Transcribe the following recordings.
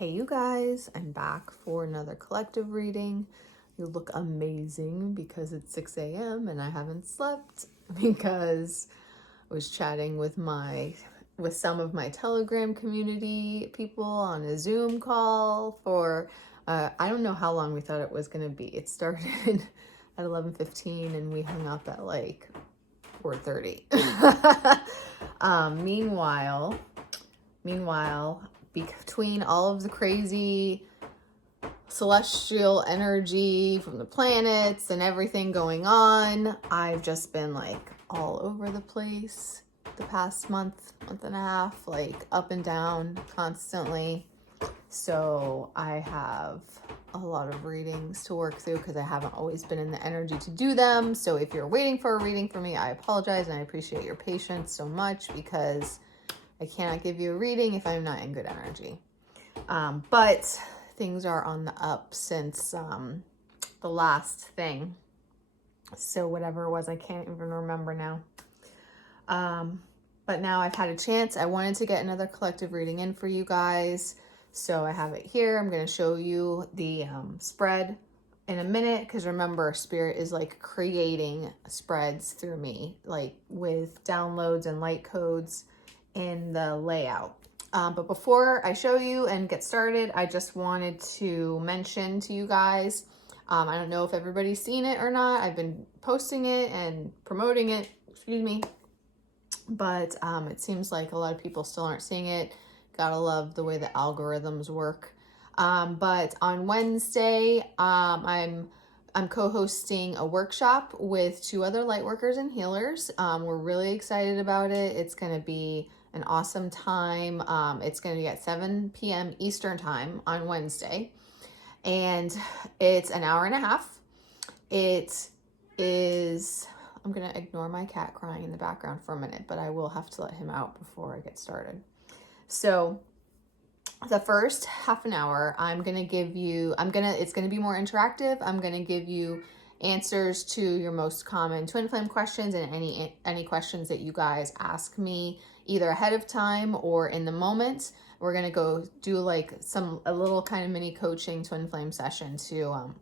Hey you guys, I'm back for another collective reading. You look amazing because it's 6 a.m. and I haven't slept because I was chatting with some of my Telegram community people on a Zoom call for I don't know how long we thought it was going to be. It started at 11:15 and we hung up at like 4:30. Meanwhile, between all of the crazy celestial energy from the planets and everything going on, I've just been like all over the place the past month and a half, like up and down constantly. So I have a lot of readings to work through because I haven't always been in the energy to do them. So if you're waiting for a reading from me, I apologize and I appreciate your patience so much because I cannot give you a reading if I'm not in good energy. But things are on the up since the last thing. So whatever it was, I can't even remember now. But now I've had a chance. I wanted to get another collective reading in for you guys. So I have it here. I'm going to show you the spread in a minute because remember, Spirit is like creating spreads through me, like with downloads and light codes in the layout. But before I show you and get started, I just wanted to mention to you guys, I don't know if everybody's seen it or not. I've been posting it and promoting it, but it seems like a lot of people still aren't seeing it. Gotta love the way the algorithms work. But on Wednesday, I'm co-hosting a workshop with 2 other lightworkers and healers. We're really excited about it. It's going to be an awesome time. It's going to be at 7 p.m. Eastern time on Wednesday. And it's an hour and a half. I'm going to ignore my cat crying in the background for a minute, but I will have to let him out before I get started. So the first half an hour, it's going to be more interactive. I'm going to give you answers to your most common twin flame questions and any questions that you guys ask me either ahead of time or in the moment. We're going to go do like a little kind of mini coaching twin flame session to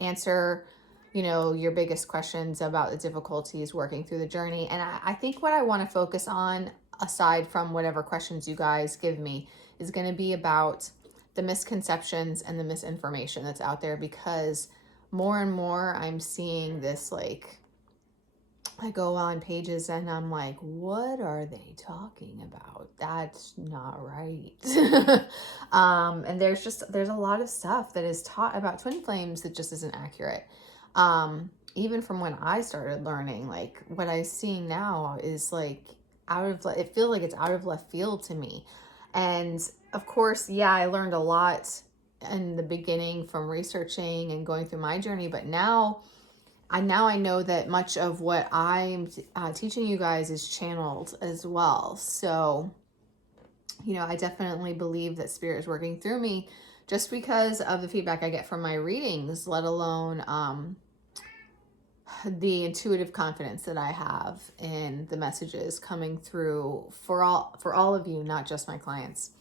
answer, your biggest questions about the difficulties working through the journey. And I think what I want to focus on, aside from whatever questions you guys give me, is going to be about the misconceptions and the misinformation that's out there, because more and more I'm seeing this, like, I go on pages and I'm like, what are they talking about? That's not right. And there's a lot of stuff that is taught about twin flames that just isn't accurate. Even from when I started learning, like what I'm seeing now is like it feels like it's out of left field to me. And of course, yeah, I learned a lot in the beginning from researching and going through my journey, but now I know that much of what I'm teaching you guys is channeled as well. So, I definitely believe that Spirit is working through me just because of the feedback I get from my readings, let alone the intuitive confidence that I have in the messages coming through for all of you, not just my clients.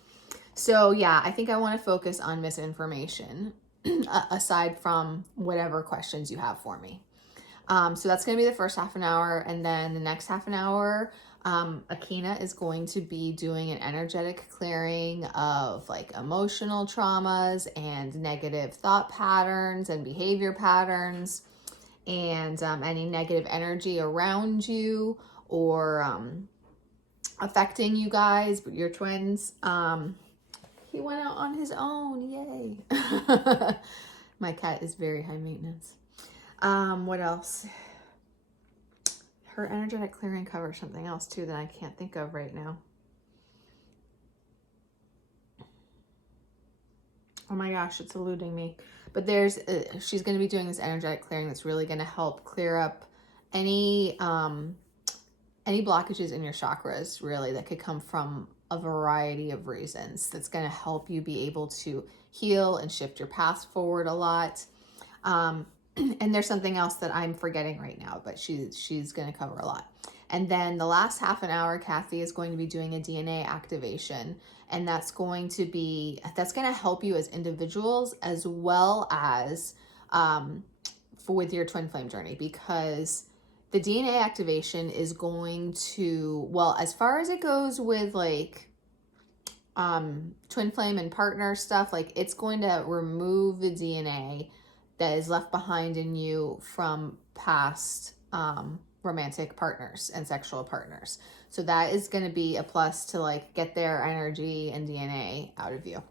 So yeah, I think I want to focus on misinformation aside from whatever questions you have for me. So that's going to be the first half an hour. And then the next half an hour, Akina is going to be doing an energetic clearing of like emotional traumas and negative thought patterns and behavior patterns and any negative energy around you or affecting you guys, your twins. He went out on his own. Yay. My cat is very high maintenance. What else? Her energetic clearing covers something else too that I can't think of right now. Oh my gosh, it's eluding me. But she's going to be doing this energetic clearing that's really going to help clear up any blockages in your chakras, really, that could come from a variety of reasons. That's going to help you be able to heal and shift your path forward a lot. And there's something else that I'm forgetting right now, but she's going to cover a lot. And then the last half an hour, Kathy is going to be doing a DNA activation. And that's going to help you as individuals as well as with your twin flame journey, because the DNA activation is going to, well, as far as it goes with like twin flame and partner stuff, like it's going to remove the DNA that is left behind in you from past romantic partners and sexual partners. So that is going to be a plus to like get their energy and DNA out of you.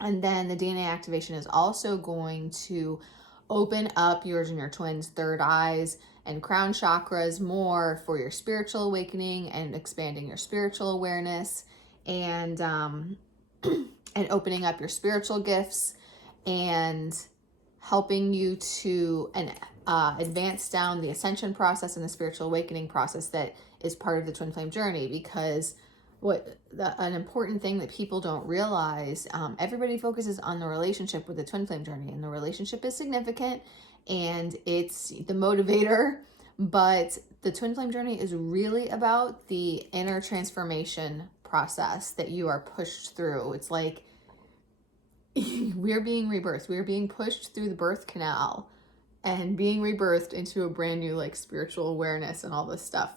And then the DNA activation is also going to open up yours and your twins' third eyes and crown chakras more for your spiritual awakening and expanding your spiritual awareness, and and opening up your spiritual gifts and helping you to advance down the ascension process and the spiritual awakening process that is part of the twin flame journey. Because an important thing that people don't realize, everybody focuses on the relationship with the twin flame journey, and the relationship is significant and it's the motivator, but the twin flame journey is really about the inner transformation process that you are pushed through. It's like we're being rebirthed. We're being pushed through the birth canal and being rebirthed into a brand new like spiritual awareness and all this stuff.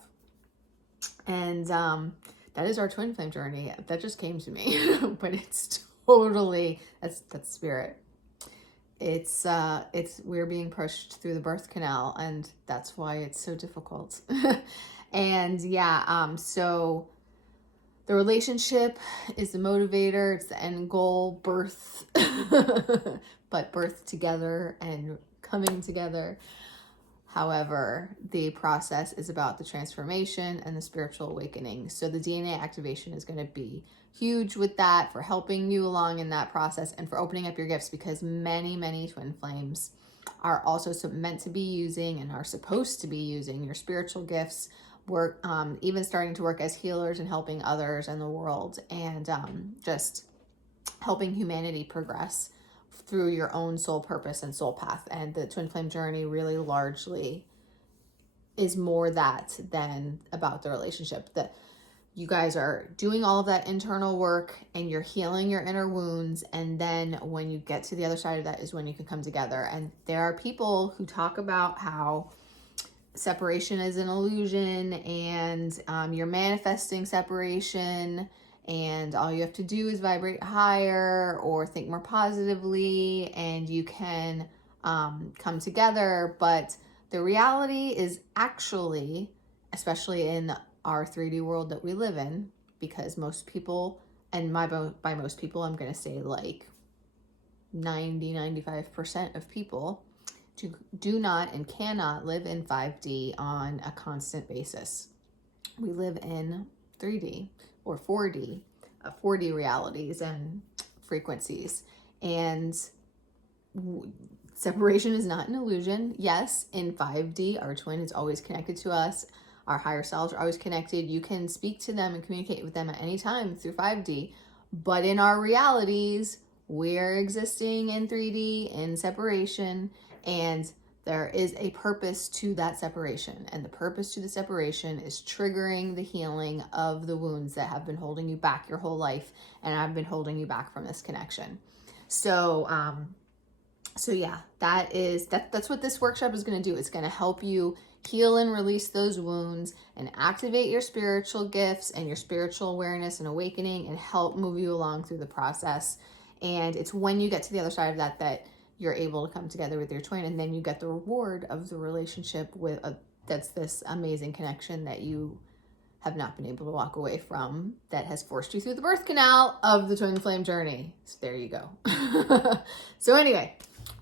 And that is our twin flame journey. That just came to me, but it's totally, that's spirit. It's we're being pushed through the birth canal, and that's why it's so difficult. And yeah, so the relationship is the motivator, it's the end goal, birth, but birth together and coming together. However, the process is about the transformation and the spiritual awakening. So the DNA activation is going to be huge with that, for helping you along in that process and for opening up your gifts, because many, many twin flames are also meant to be using and are supposed to be using your spiritual gifts, work, even starting to work as healers and helping others in the world, and just helping humanity progress through your own soul purpose and soul path. And the twin flame journey really largely is more that than about the relationship. That you guys are doing all of that internal work and you're healing your inner wounds, and then when you get to the other side of that is when you can come together. And there are people who talk about how separation is an illusion, and you're manifesting separation, and all you have to do is vibrate higher or think more positively and you can come together. But the reality is actually, especially in our 3D world that we live in, because most people, and by most people I'm going to say like 90-95% of people do not and cannot live in 5D on a constant basis. We live in 3D or 4D, 4D realities and frequencies. And separation is not an illusion. Yes, in 5D, our twin is always connected to us. Our higher selves are always connected. You can speak to them and communicate with them at any time through 5D. But in our realities, we're existing in 3D, in separation, and there is a purpose to that separation. And the purpose to the separation is triggering the healing of the wounds that have been holding you back your whole life and have been holding you back from this connection. So yeah, that's what this workshop is going to do. It's going to help you heal and release those wounds and activate your spiritual gifts and your spiritual awareness and awakening, and help move you along through the process. And it's when you get to the other side of that you're able to come together with your twin, and then you get the reward of the relationship with that's this amazing connection that you have not been able to walk away from, that has forced you through the birth canal of the twin flame journey. So there you go. So anyway,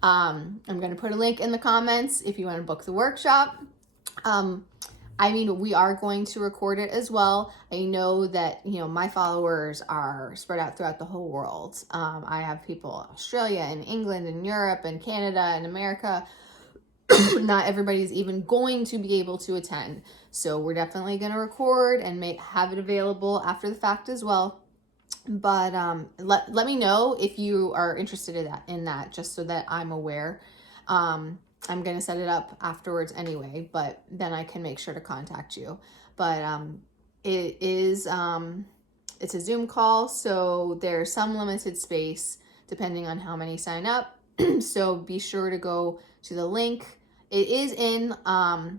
I'm going to put a link in the comments if you want to book the workshop. We are going to record it as well. I know that, my followers are spread out throughout the whole world. I have people in Australia and England and Europe and Canada and America. Not everybody's even going to be able to attend. So we're definitely going to record and have it available after the fact as well. But let me know if you are interested in that, just so that I'm aware. I'm going to set it up afterwards anyway, but then I can make sure to contact you. but it is it's a Zoom call, so there's some limited space depending on how many sign up. So be sure to go to the link. It is in I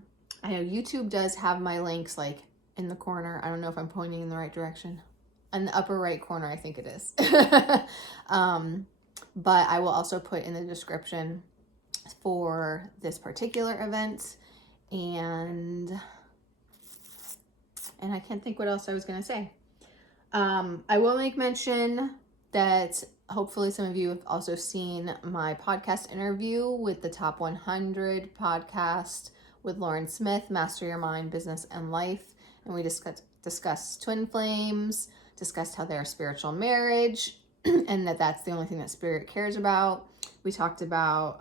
know YouTube does have my links like in the corner. I don't know if I'm pointing in the right direction. In the upper right corner, I think it is. But I will also put in the description for this particular event. And I can't think what else I was going to say. I will make mention that hopefully some of you have also seen my podcast interview with the Top 100 podcast with Lauren Smith, Master Your Mind, Business, and Life. And we discussed twin flames, discussed how they're a spiritual marriage, and that's the only thing that spirit cares about. We talked about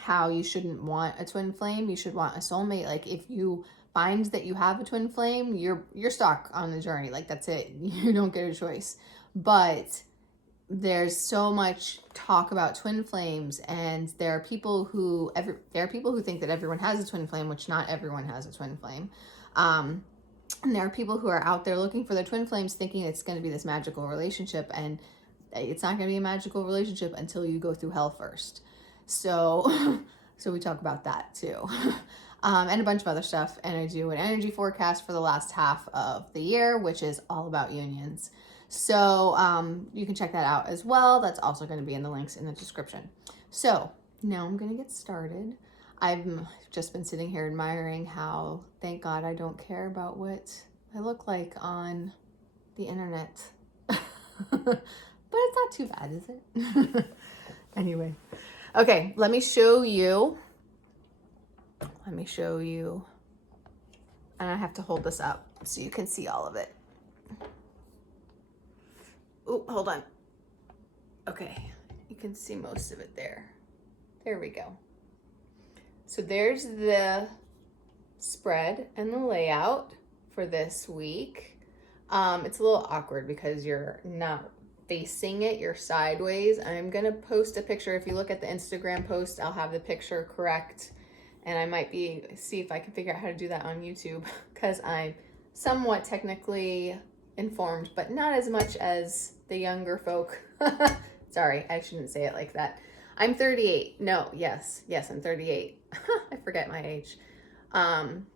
how you shouldn't want a twin flame. You should want a soulmate. Like if you find that you have a twin flame, you're stuck on the journey. Like that's it. You don't get a choice. But there's so much talk about twin flames, and there are people who think that everyone has a twin flame, which not everyone has a twin flame. And there are people who are out there looking for their twin flames thinking it's going to be this magical relationship, and it's not going to be a magical relationship until you go through hell first. So we talk about that too. And a bunch of other stuff. And I do an energy forecast for the last half of the year, which is all about unions. So you can check that out as well. That's also going to be in the links in the description. So now I'm going to get started. I've just been sitting here admiring how, thank God, I don't care about what I look like on the internet. But it's not too bad, is it? Anyway. Okay, let me show you. And I have to hold this up so you can see all of it. Oh, hold on. Okay, you can see most of it there. There we go. So there's the spread and the layout for this week. It's a little awkward because you're not facing it, you're sideways. I'm gonna post a picture. If you look at the Instagram post, I'll have the picture correct, and I might see if I can figure out how to do that on YouTube, because I'm somewhat technically informed, but not as much as the younger folk. Sorry, I shouldn't say it like that. I'm 38. No, yes, I'm 38. I forget my age. And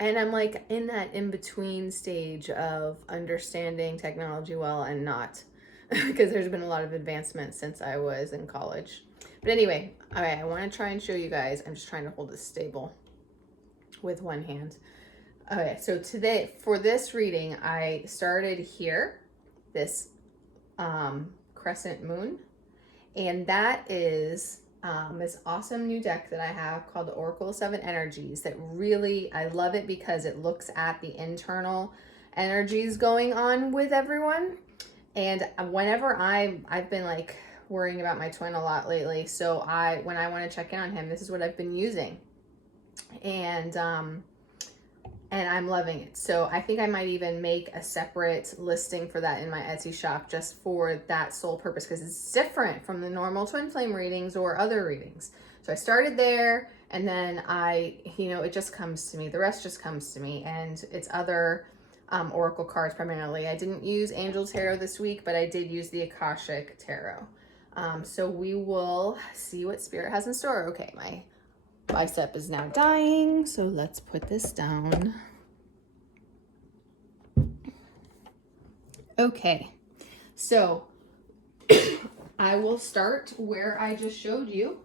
I'm like in that in-between stage of understanding technology well and not, because there's been a lot of advancement since I was in college. But anyway, all right, I want to try and show you guys. I'm just trying to hold this stable with one hand. Okay, so today, for this reading, I started here, this crescent moon, and that is this awesome new deck that I have called the Oracle of Seven Energies that really, I love it because it looks at the internal energies going on with everyone. And whenever I've been like worrying about my twin a lot lately, so when I want to check in on him, this is what I've been using, and I'm loving it. So I think I might even make a separate listing for that in my Etsy shop just for that sole purpose, because it's different from the normal twin flame readings or other readings. So I started there, and then it just comes to me. The rest just comes to me, and it's other oracle cards primarily. I didn't use Angel Tarot this week, but I did use the Akashic Tarot. So we will see what Spirit has in store. Okay, my bicep is now dying, so let's put this down. Okay, so I will start where I just showed you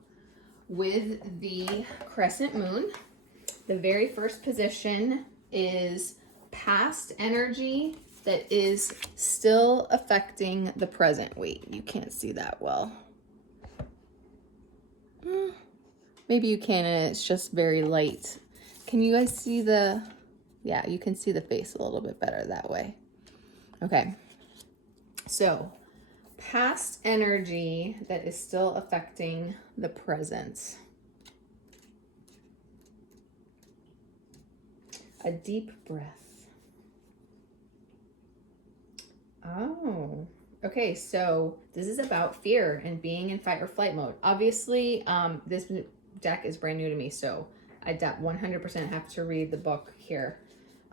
with the crescent moon. The very first position is past energy that is still affecting the present. Wait, you can't see that well. Maybe you can, and it's just very light. Can you guys see yeah, you can see the face a little bit better that way. Okay, so past energy that is still affecting the present. A deep breath. Oh, okay, so this is about fear and being in fight or flight mode. Obviously, this deck is brand new to me, so I 100% have to read the book here.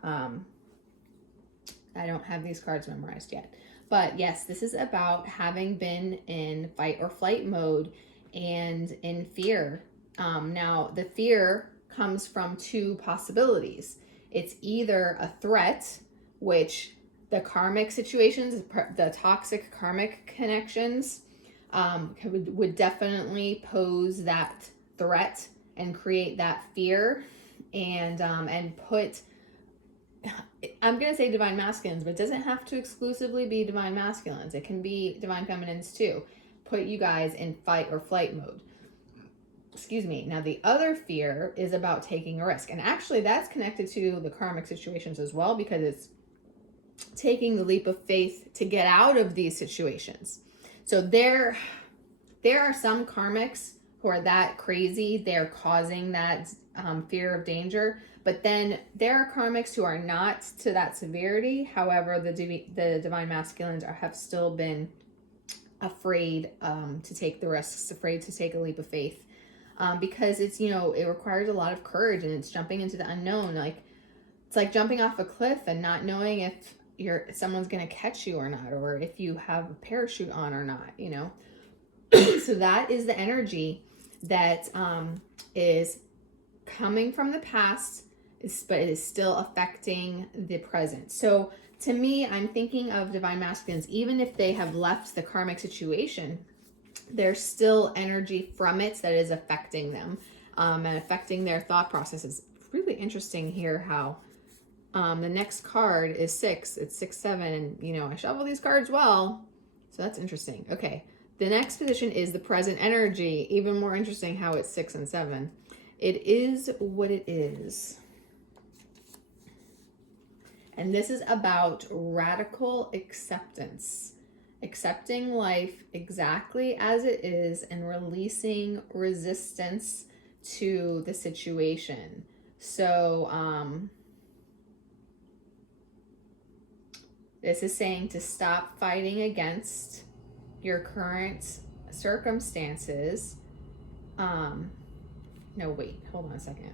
I don't have these cards memorized yet. But yes, this is about having been in fight or flight mode and in fear. Now, the fear comes from two possibilities. It's either a threat, which the karmic situations, the toxic karmic connections, would definitely pose that threat and create that fear, and put, I'm going to say divine masculines, but it doesn't have to exclusively be divine masculines. It can be divine feminines too. Put you guys in fight or flight mode. Excuse me. Now, the other fear is about taking a risk. And actually, that's connected to the karmic situations as well, because it's taking the leap of faith to get out of these situations. So there are some karmics who are that crazy. They're causing that fear of danger. But then there are karmics who are not to that severity. However, the divine masculines have still been afraid to take the risks, afraid to take a leap of faith. Because it's, it requires a lot of courage, and it's jumping into the unknown. It's like jumping off a cliff and not knowing if someone's going to catch you or not, or if you have a parachute on or not, So that is the energy that is coming from the past, but it is still affecting the present. So to me, I'm thinking of divine masculines, even if they have left the karmic situation, there's still energy from it that is affecting them, and affecting their thought processes. Really interesting here how the next card is 6. It's 6, 7, and I shuffle these cards well, so that's interesting. Okay, the next position is the present energy. Even more interesting how it's 6 and 7. It is what it is. And this is about radical acceptance. Accepting life exactly as it is and releasing resistance to the situation. So, this is saying to stop fighting against your current circumstances. No, wait, hold on a second.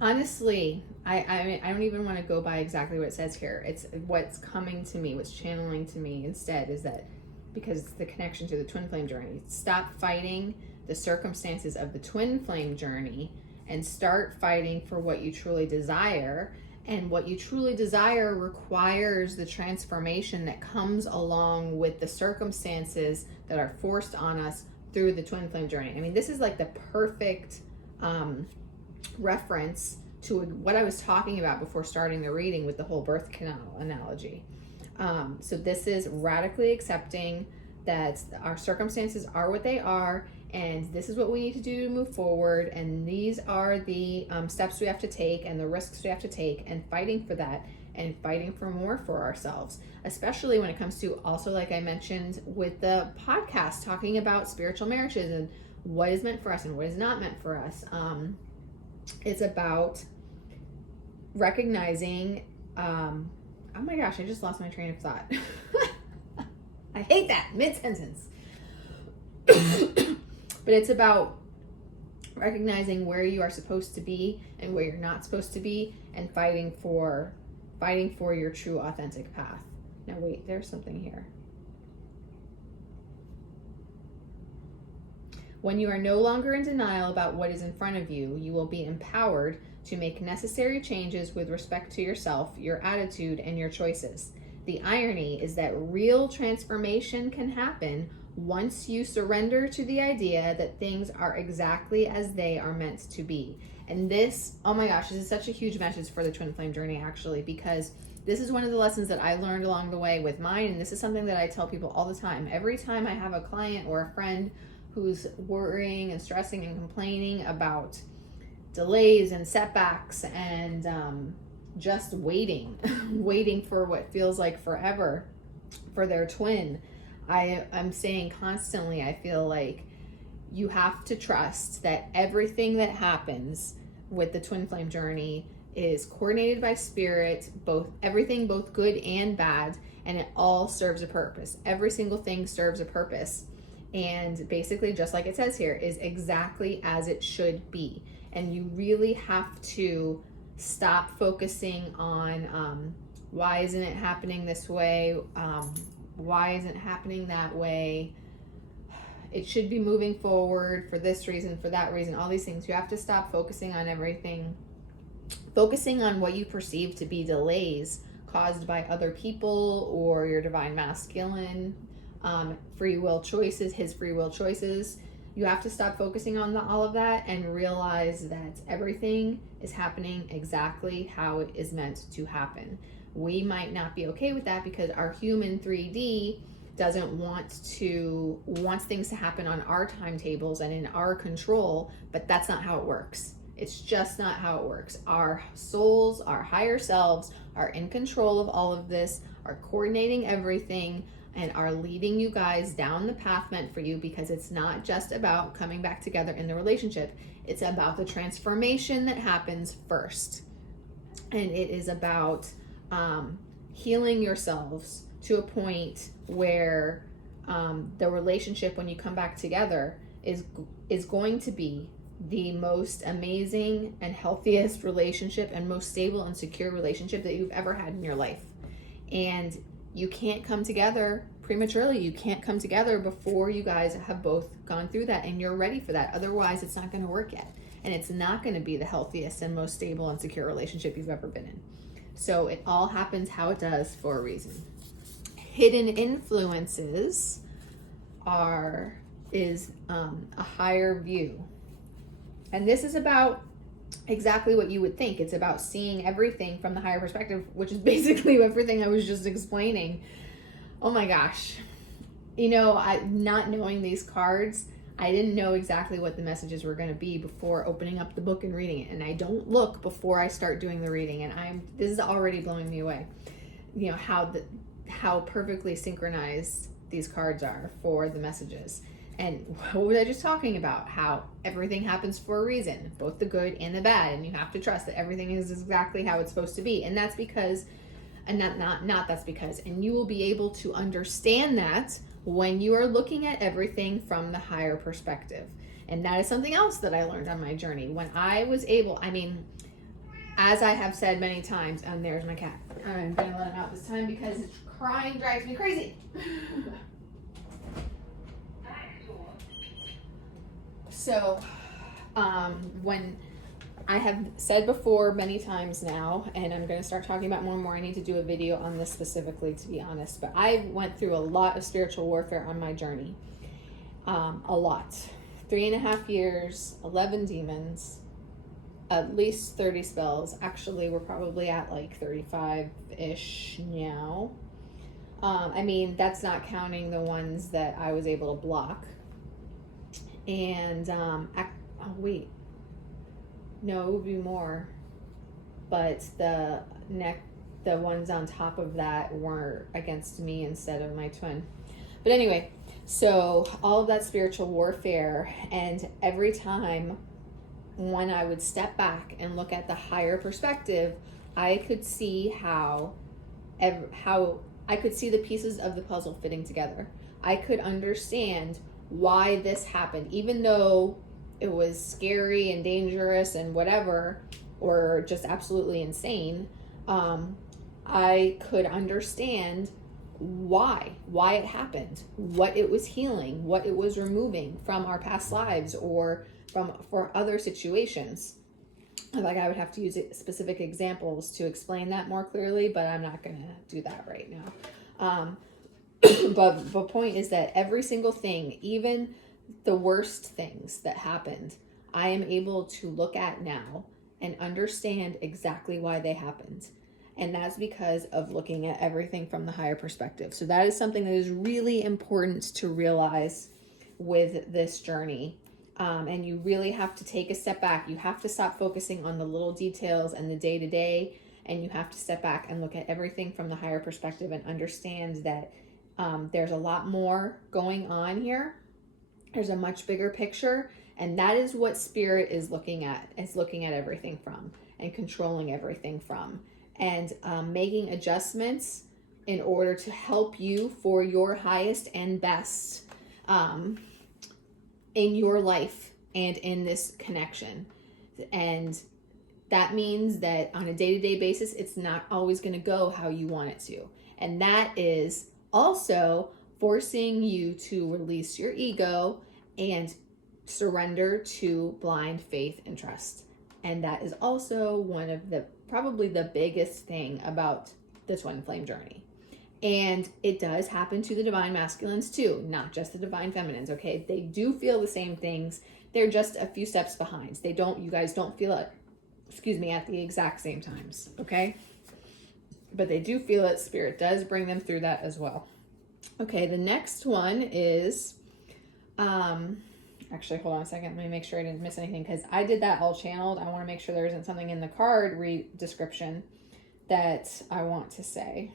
Honestly, I don't even want to go by exactly what it says here. It's what's coming to me, what's channeling to me instead is that, because it's the connection to the twin flame journey. Stop fighting the circumstances of the twin flame journey and start fighting for what you truly desire. And what you truly desire requires the transformation that comes along with the circumstances that are forced on us through the twin flame journey. I mean, this is like the perfect reference to what I was talking about before starting the reading with the whole birth canal analogy. So this is radically accepting that our circumstances are what they are, and this is what we need to do to move forward, and these are the steps we have to take and the risks we have to take, and fighting for that and fighting for more for ourselves, especially when it comes to, also like I mentioned with the podcast, talking about spiritual marriages and what is meant for us and what is not meant for us. It's about recognizing, oh my gosh, I just lost my train of thought. I hate that mid-sentence. But it's about recognizing where you are supposed to be and where you're not supposed to be, and fighting for your true authentic path. Now wait, there's something here. When you are no longer in denial about what is in front of you, you will be empowered to make necessary changes with respect to yourself, your attitude, and your choices. The irony is that real transformation can happen once you surrender to the idea that things are exactly as they are meant to be. And this, oh my gosh, this is such a huge message for the twin flame journey, actually, because this is one of the lessons that I learned along the way with mine. And this is something that I tell people all the time. Every time I have a client or a friend who's worrying and stressing and complaining about delays and setbacks and just waiting for what feels like forever for their twin, I'm saying constantly, I feel like you have to trust that everything that happens with the twin flame journey is coordinated by spirit, everything both good and bad, and it all serves a purpose. Every single thing serves a purpose. And basically, just like it says here, is exactly as it should be. And you really have to stop focusing on why isn't it happening this way? Why isn't it happening that way? It should be moving forward for this reason, for that reason, all these things. You have to stop focusing on everything, focusing on what you perceive to be delays caused by other people or your divine masculine, free will choices, his free will choices. You have to stop focusing on all of that and realize that everything is happening exactly how it is meant to happen. We might not be okay with that because our human 3D wants things to happen on our timetables and in our control, but that's not how it works. It's just not how it works. Our souls, our higher selves are in control of all of this, are coordinating everything, and are leading you guys down the path meant for you, because it's not just about coming back together in the relationship. It's about the transformation that happens first. And it is about healing yourselves to a point where the relationship, when you come back together, is going to be the most amazing and healthiest relationship and most stable and secure relationship that you've ever had in your life. And you can't come together prematurely. You can't come together before you guys have both gone through that and you're ready for that. Otherwise, it's not going to work yet. And it's not going to be the healthiest and most stable and secure relationship you've ever been in. So it all happens how it does for a reason. Hidden influences is a higher view. And this is about exactly what you would think. It's about seeing everything from the higher perspective, which is basically everything I was just explaining. Oh my gosh. Not knowing these cards, I didn't know exactly what the messages were going to be before opening up the book and reading it. And I don't look before I start doing the reading. And this is already blowing me away. How perfectly synchronized these cards are for the messages. And what was I just talking about? How everything happens for a reason, both the good and the bad. And you have to trust that everything is exactly how it's supposed to be. And that's because, and that's because, and you will be able to understand that when you are looking at everything from the higher perspective. And that is something else that I learned on my journey. When I was able, as I have said many times, and there's my cat. I'm going to let him out this time because crying drives me crazy. So, when I have said before many times now, and I'm going to start talking about more and more, I need to do a video on this specifically, to be honest, but I went through a lot of spiritual warfare on my journey. A lot. 3.5 years, 11 demons, at least 30 spells. Actually, we're probably at like 35-ish now. That's not counting the ones that I was able to block. And, no, it would be more, but the ones on top of that were against me instead of my twin. But anyway, so all of that spiritual warfare, and every time when I would step back and look at the higher perspective, I could see how I could see the pieces of the puzzle fitting together. I could understand why this happened, even though it was scary and dangerous and whatever, or just absolutely insane. I could understand why it happened, what it was healing, what it was removing from our past lives or for other situations. Like, I would have to use specific examples to explain that more clearly, but I'm not going to do that right now. But the point is that every single thing, even the worst things that happened, I am able to look at now and understand exactly why they happened. And that's because of looking at everything from the higher perspective. So that is something that is really important to realize with this journey. And you really have to take a step back. You have to stop focusing on the little details and the day-to-day, and you have to step back and look at everything from the higher perspective and understand that there's a lot more going on here. There's a much bigger picture, and that is what Spirit is looking at. It's looking at everything from and controlling everything from, and making adjustments in order to help you for your highest and best. in your life and in this connection. And that means that on a day-to-day basis, it's not always going to go how you want it to. And that is also forcing you to release your ego and surrender to blind faith and trust. And that is also one of the, probably the biggest thing about the twin flame journey. And it does happen to the divine masculines too, not just the divine feminines, okay? They do feel the same things. They're just a few steps behind. You guys don't feel it, at the exact same times, okay? But they do feel it. Spirit does bring them through that as well. Okay, the next one is, actually, hold on a second. Let me make sure I didn't miss anything, because I did that all channeled. I want to make sure there isn't something in the card description that I want to say.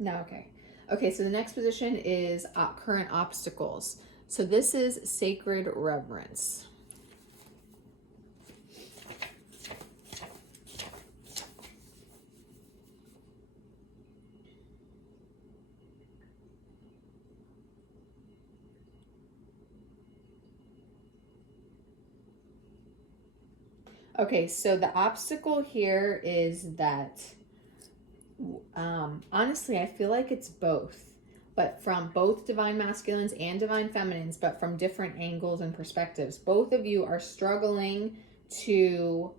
No, okay. Okay, so the next position is current obstacles. So this is sacred reverence. Okay, so the obstacle here is that honestly, I feel like it's both, but from both divine masculines and divine feminines, but from different angles and perspectives. Both of you are struggling to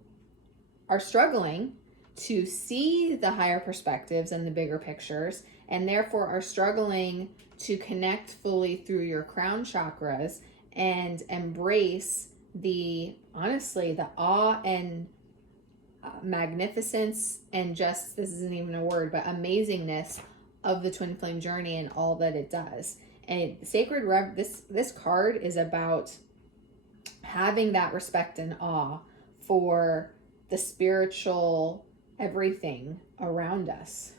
see the higher perspectives and the bigger pictures, and therefore are struggling to connect fully through your crown chakras and embrace the awe and magnificence and just, this isn't even a word, but amazingness of the twin flame journey and all that it does. And this card is about having that respect and awe for the spiritual everything around us,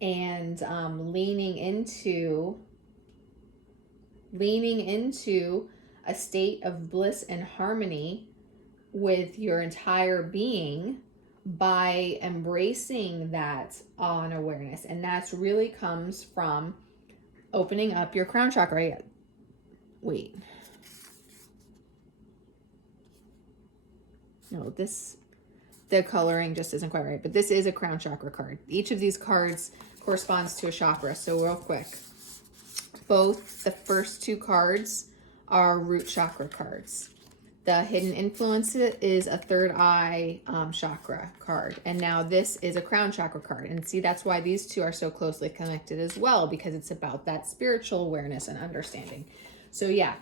and leaning into a state of bliss and harmony with your entire being by embracing that awe and awareness. And that's really comes from opening up your crown chakra. Wait. No, the coloring just isn't quite right, but this is a crown chakra card. Each of these cards corresponds to a chakra. So real quick, both the first two cards are root chakra cards. The hidden influence is a third eye chakra card. And now this is a crown chakra card. And see, that's why these two are so closely connected as well, because it's about that spiritual awareness and understanding. So yeah,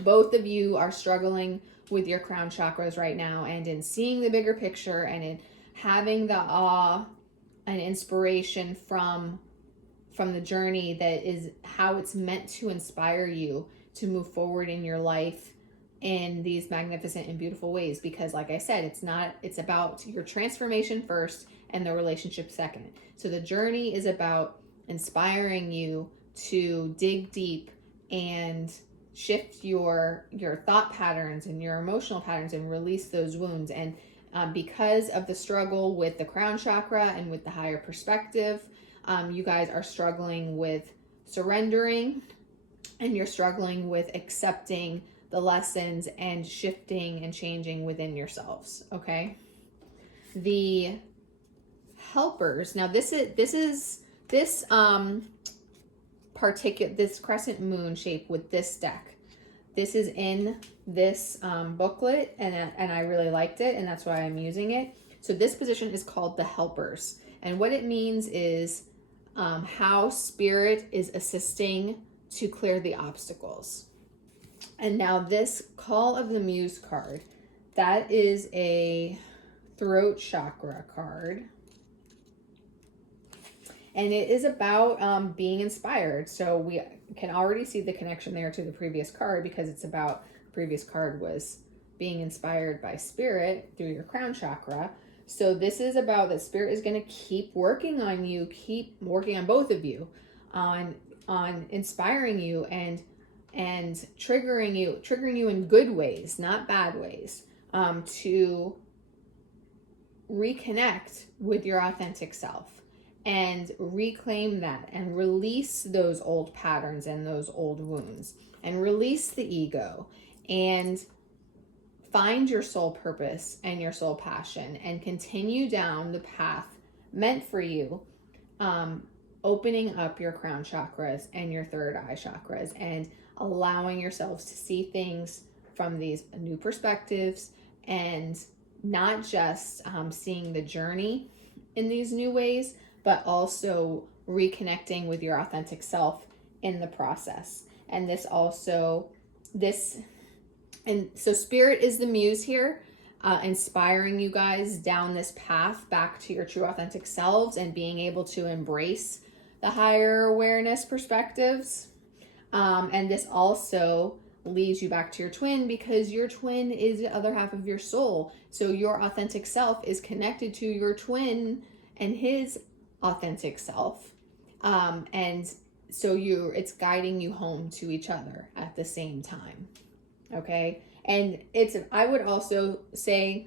both of you are struggling with your crown chakras right now, and in seeing the bigger picture and in having the awe and inspiration from the journey that is how it's meant to inspire you to move forward in your life in these magnificent and beautiful ways. Because like I said, it's about your transformation first and the relationship second. So the journey is about inspiring you to dig deep and shift your thought patterns and your emotional patterns and release those wounds. And because of the struggle with the crown chakra and with the higher perspective, you guys are struggling with surrendering, and you're struggling with accepting the lessons and shifting and changing within yourselves. Okay. The helpers. Now this crescent moon shape with this deck. This is in this booklet, and I really liked it, and that's why I'm using it. So this position is called the helpers, and what it means is how spirit is assisting to clear the obstacles. And now this Call of the Muse card, that is a throat chakra card. And it is about being inspired. So we can already see the connection there to the previous card, because it's about, the previous card was being inspired by spirit through your crown chakra. So this is about that Spirit is going to keep working on you, keep working on both of you, on inspiring you and triggering you in good ways, not bad ways, to reconnect with your authentic self and reclaim that and release those old patterns and those old wounds and release the ego and find your soul purpose and your soul passion and continue down the path meant for you, opening up your crown chakras and your third eye chakras and allowing yourselves to see things from these new perspectives and not just seeing the journey in these new ways, but also reconnecting with your authentic self in the process. And so Spirit is the muse here, inspiring you guys down this path back to your true authentic selves and being able to embrace the higher awareness perspectives. And this also leads you back to your twin, because your twin is the other half of your soul. So your authentic self is connected to your twin and his authentic self. And so it's guiding you home to each other at the same time. Okay. And I would also say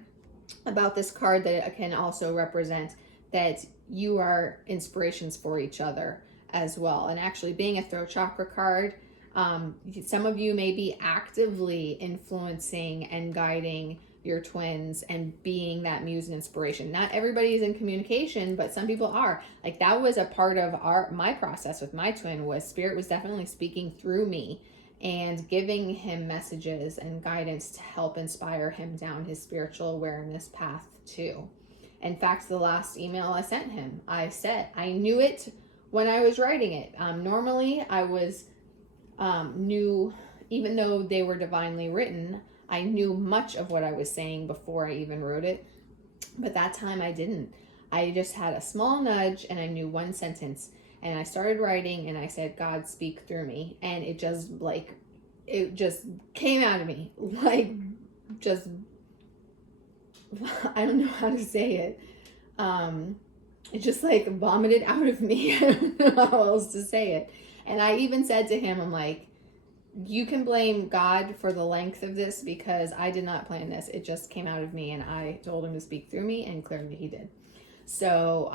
about this card that it can also represent that you are inspirations for each other as well. And actually, being a throat chakra card, some of you may be actively influencing and guiding your twins and being that muse and inspiration. Not everybody is in communication, but some people are. Like, that was a part of my process with my twin, was Spirit was definitely speaking through me and giving him messages and guidance to help inspire him down his spiritual awareness path too. In fact, the last email I sent him, I said, I knew it when I was writing it. Normally I was knew, even though they were divinely written, I knew much of what I was saying before I even wrote it. But that time I didn't. I just had a small nudge and I knew one sentence. And I started writing and I said, God, speak through me. And it just came out of me. I don't know how to say it. It just vomited out of me. I don't know how else to say it. And I even said to him, I'm like, you can blame God for the length of this because I did not plan this. It just came out of me and I told him to speak through me, and clearly he did. So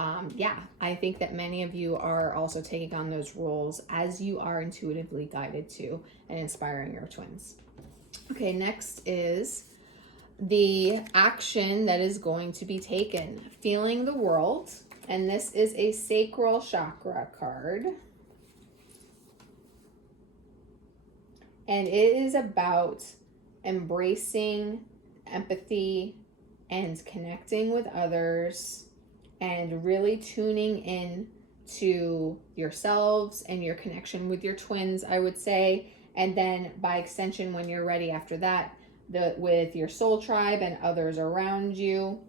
I think that many of you are also taking on those roles as you are intuitively guided to and inspiring your twins. Okay, next is the action that is going to be taken. Feeling the world. And this is a sacral chakra card. And it is about embracing empathy and connecting with others and really tuning in to yourselves and your connection with your twins, I would say. And then by extension, when you're ready after that, with your soul tribe and others around you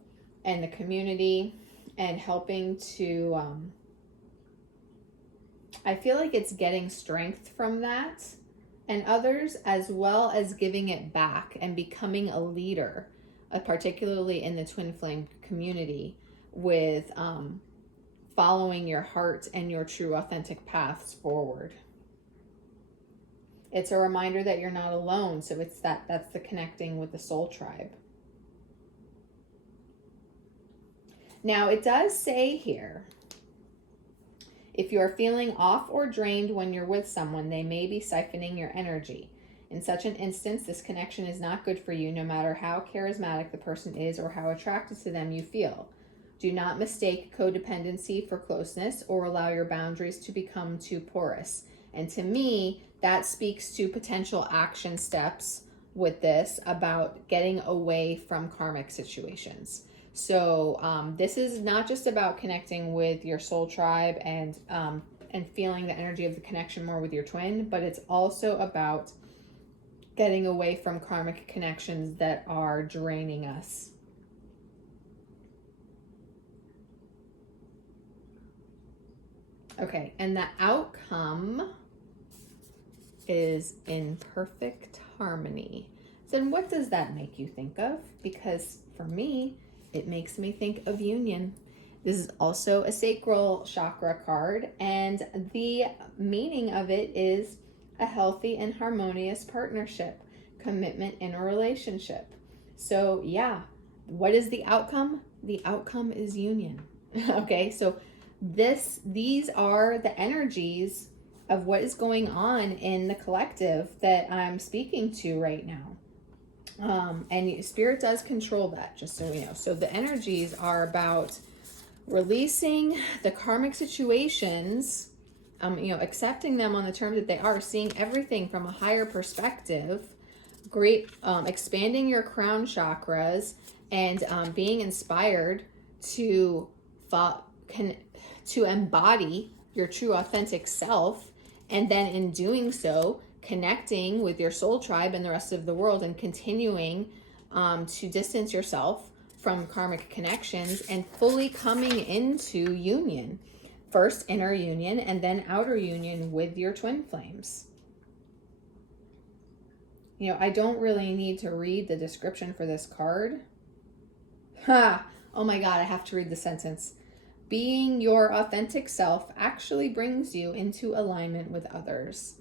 and the community, and helping to, I feel like it's getting strength from that and others, as well as giving it back and becoming a leader, particularly in the twin flame community, with following your heart and your true authentic paths forward. It's a reminder that you're not alone. So that's the connecting with the soul tribe. Now it does say here, if you are feeling off or drained when you're with someone, they may be siphoning your energy. In such an instance, this connection is not good for you, no matter how charismatic the person is or how attracted to them you feel. Do not mistake codependency for closeness or allow your boundaries to become too porous. And to me, that speaks to potential action steps with this about getting away from karmic situations. So this is not just about connecting with your soul tribe and feeling the energy of the connection more with your twin, but it's also about getting away from karmic connections that are draining us. Okay, and the outcome is in perfect harmony. So then what does that make you think of? Because for me, it makes me think of union. This is also a sacral chakra card, and the meaning of it is a healthy and harmonious partnership, commitment in a relationship. So yeah, what is the outcome? The outcome is union. Okay, so these are the energies of what is going on in the collective that I'm speaking to right now. And spirit does control that, just so you know. So the energies are about releasing the karmic situations, accepting them on the terms that they are, seeing everything from a higher perspective, expanding your crown chakras, and being inspired to embody your true authentic self, and then in doing so, connecting with your soul tribe and the rest of the world, and continuing to distance yourself from karmic connections and fully coming into union. First inner union and then outer union with your twin flames. I don't really need to read the description for this card. Oh my God, I have to read the sentence. Being your authentic self actually brings you into alignment with others.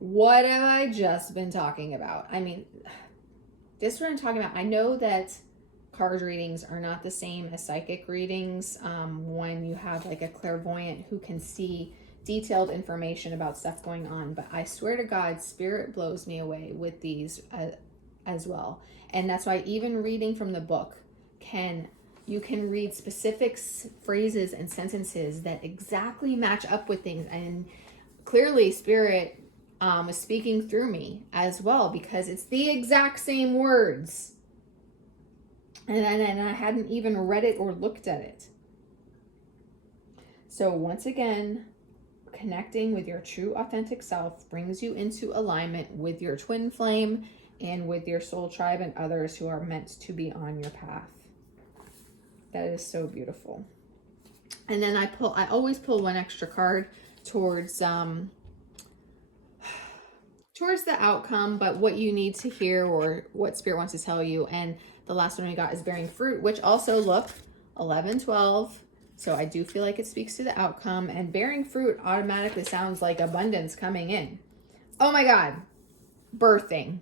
What have I just been talking about? I mean, this is what I'm talking about. I know that card readings are not the same as psychic readings. When you have like a clairvoyant who can see detailed information about stuff going on, but I swear to God, spirit blows me away with these as well. And that's why even reading from the book, you can read specific phrases and sentences that exactly match up with things, and clearly spirit was speaking through me as well, because it's the exact same words. And I hadn't even read it or looked at it. So once again, connecting with your true authentic self brings you into alignment with your twin flame and with your soul tribe and others who are meant to be on your path. That is so beautiful. And then I always pull one extra card towards the outcome, but what you need to hear or what spirit wants to tell you. And the last one we got is bearing fruit, which also look 11, 12. So I do feel like it speaks to the outcome, and bearing fruit automatically sounds like abundance coming in. Oh my God, birthing.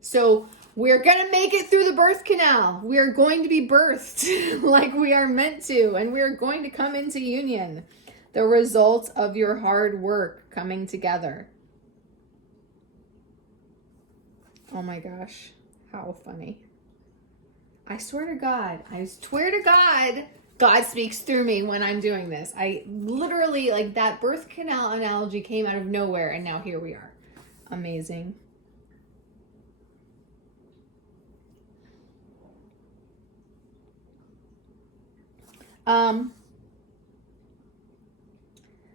So we're going to make it through the birth canal. We are going to be birthed like we are meant to, and we are going to come into union. The results of your hard work coming together. Oh my gosh, how funny. I swear to God, God speaks through me when I'm doing this. I literally, like, that birth canal analogy came out of nowhere, and now here we are. Amazing.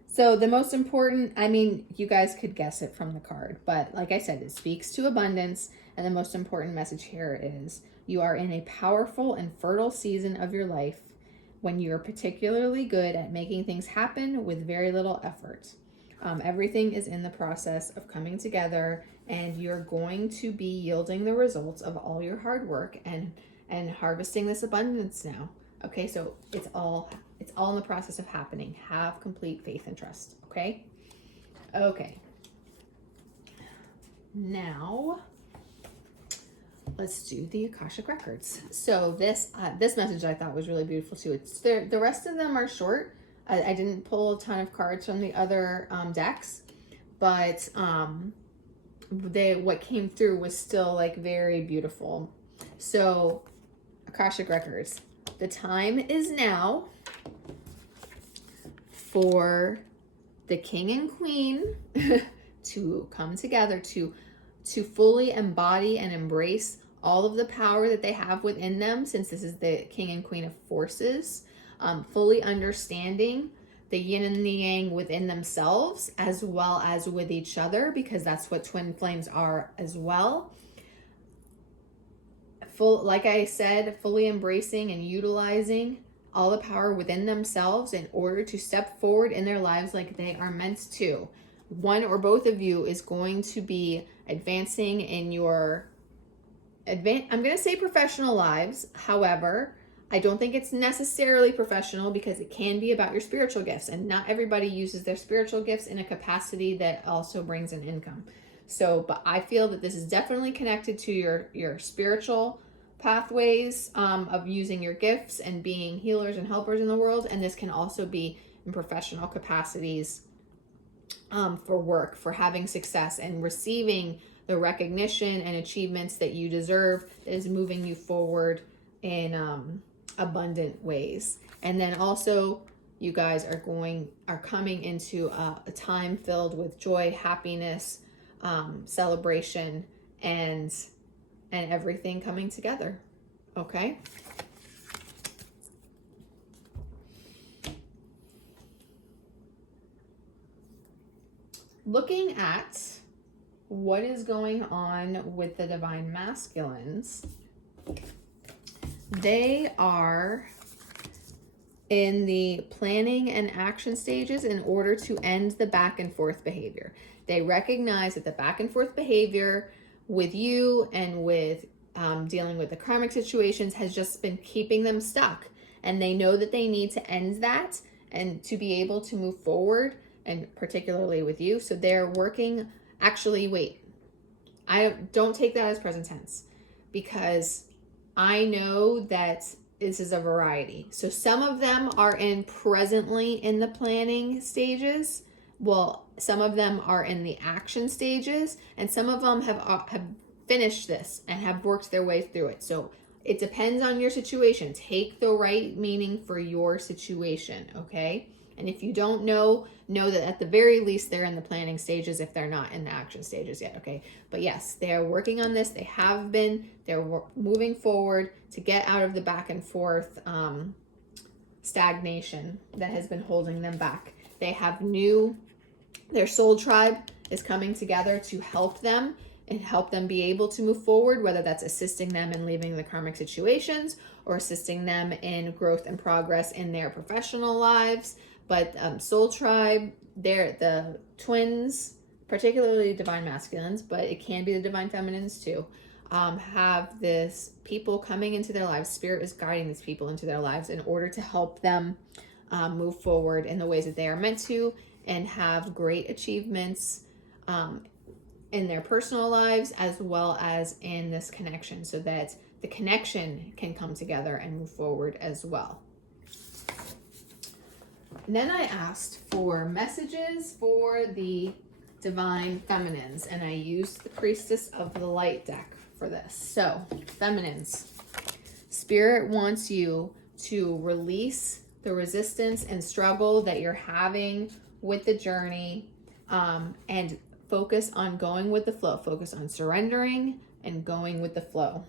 So the most important, you guys could guess it from the card, but like I said, it speaks to abundance, and the most important message here is you are in a powerful and fertile season of your life when you're particularly good at making things happen with very little effort. Everything is in the process of coming together, and you're going to be yielding the results of all your hard work and harvesting this abundance now. Okay, so it's all in the process of happening. Have complete faith and trust. Okay. Now let's do the Akashic Records. So this message I thought was really beautiful too. It's the rest of them are short. I didn't pull a ton of cards from the other decks, but what came through was still like very beautiful. So Akashic Records. The time is now for the king and queen to come together to fully embody and embrace all of the power that they have within them, since this is the king and queen of forces, fully understanding the yin and the yang within themselves as well as with each other, because that's what twin flames are as well. Like I said, fully embracing and utilizing all the power within themselves in order to step forward in their lives like they are meant to. One or both of you is going to be advancing in your I'm going to say professional lives. However, I don't think it's necessarily professional because it can be about your spiritual gifts, and not everybody uses their spiritual gifts in a capacity that also brings an income. So, but I feel that this is definitely connected to your spiritual pathways of using your gifts and being healers and helpers in the world. And this can also be in professional capacities for work, for having success and receiving the recognition and achievements that you deserve that is moving you forward in abundant ways. And then also you guys are coming into a time filled with joy, happiness, celebration, and everything coming together. Okay. Looking at what is going on with the divine masculines, they are in the planning and action stages in order to end the back and forth behavior. They recognize that the back and forth behavior with you and with dealing with the karmic situations has just been keeping them stuck. And they know that they need to end that and to be able to move forward, and particularly with you. So they're working, actually, wait, I don't take that as present tense, because I know that this is a variety. So some of them are presently in the planning stages. Well, some of them are in the action stages, and some of them have finished this and have worked their way through it. So it depends on your situation. Take the right meaning for your situation, okay? And if you don't know that at the very least they're in the planning stages if they're not in the action stages yet, okay? But yes, they are working on this. They have been. They're moving forward to get out of the back and forth stagnation that has been holding them back. They have their soul tribe is coming together to help them and help them be able to move forward, whether that's assisting them in leaving the karmic situations or assisting them in growth and progress in their professional lives. But soul tribe, they're the twins, particularly divine masculines, but it can be the divine feminines too, have this people coming into their lives. Spirit is guiding these people into their lives in order to help them move forward in the ways that they are meant to and have great achievements in their personal lives as well as in this connection, so that the connection can come together and move forward as well. And then I asked for messages for the divine feminines, and I used the Priestess of the Light deck for this. So, feminines, Spirit wants you to release the resistance and struggle that you're having with the journey, and focus on going with the flow. Focus on surrendering and going with the flow.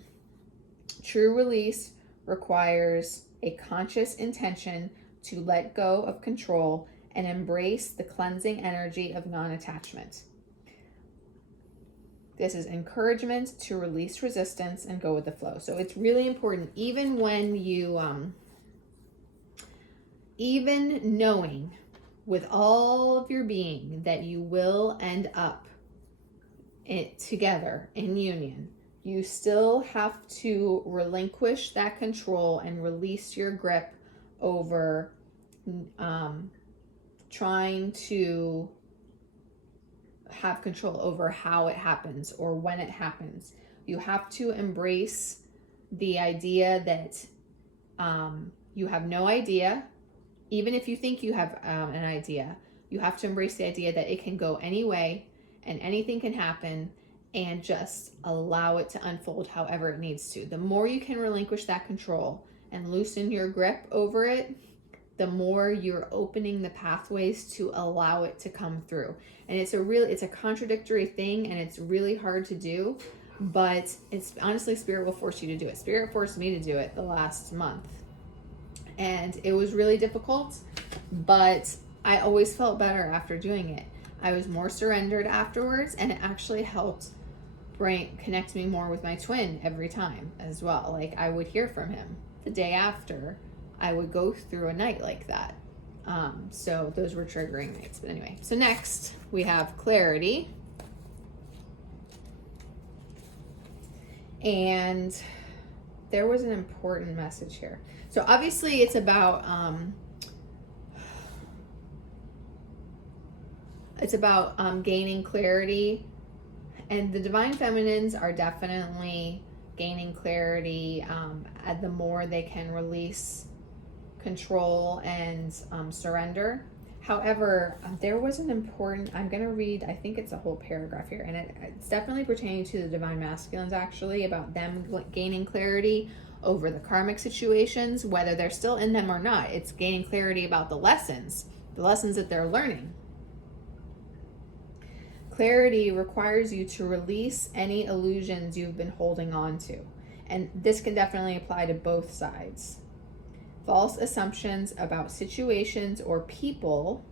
True release requires a conscious intention to let go of control and embrace the cleansing energy of non-attachment. This is encouragement to release resistance and go with the flow. So it's really important, even when you, even knowing with all of your being that you will end up together in union, you still have to relinquish that control and release your grip over trying to have control over how it happens or when it happens. You have to embrace the idea that you have no idea. Even if you think you have an idea, you have to embrace the idea that it can go any way and anything can happen, and just allow it to unfold however it needs to. The more you can relinquish that control and loosen your grip over it, the more you're opening the pathways to allow it to come through. And it's a contradictory thing, and it's really hard to do, but it's honestly, Spirit will force you to do it. Spirit forced me to do it the last month, and it was really difficult, but I always felt better after doing it. I was more surrendered afterwards, and it actually helped connect me more with my twin every time as well. Like, I would hear from him the day after I would go through a night like that. So those were triggering nights. But anyway, so next we have clarity. And there was an important message here. So obviously it's about gaining clarity, and the divine feminines are definitely gaining clarity the more they can release control and surrender. However, there was an important, I'm going to read, I think it's a whole paragraph here, and it's definitely pertaining to the divine masculines, actually, about them gaining clarity over the karmic situations, whether they're still in them or not. It's gaining clarity about the lessons that they're learning. Clarity requires you to release any illusions you've been holding on to. And this can definitely apply to both sides. False assumptions about situations or people.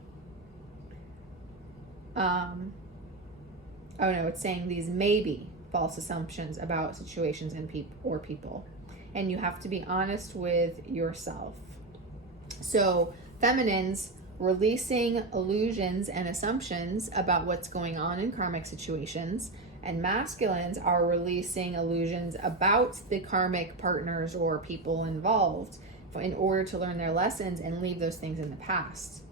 It's saying these may be false assumptions about situations and people. And you have to be honest with yourself. So, feminines, releasing illusions and assumptions about what's going on in karmic situations, and masculines are releasing illusions about the karmic partners or people involved in order to learn their lessons and leave those things in the past.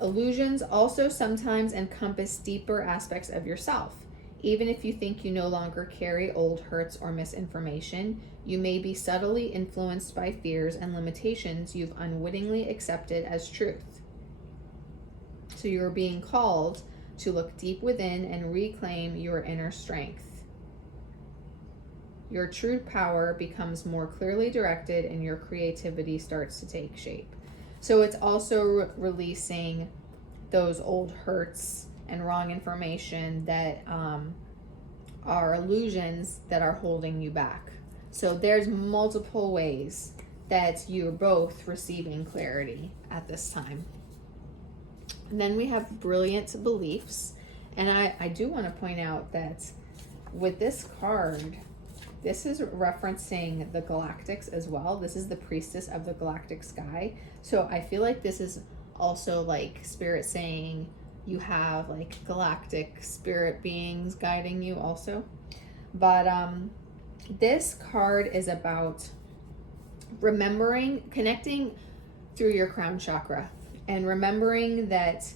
Illusions also sometimes encompass deeper aspects of yourself. Even if you think you no longer carry old hurts or misinformation, you may be subtly influenced by fears and limitations you've unwittingly accepted as truth. So you're being called to look deep within and reclaim your inner strength. Your true power becomes more clearly directed and your creativity starts to take shape. So it's also releasing those old hurts and wrong information that are illusions that are holding you back. So there's multiple ways that you're both receiving clarity at this time. And then we have brilliant beliefs. And I do want to point out that with this card, this is referencing the galactics as well. This is the priestess of the galactic sky. So I feel like this is also like spirit saying you have like galactic spirit beings guiding you also. But this card is about remembering, connecting through your crown chakra, and remembering that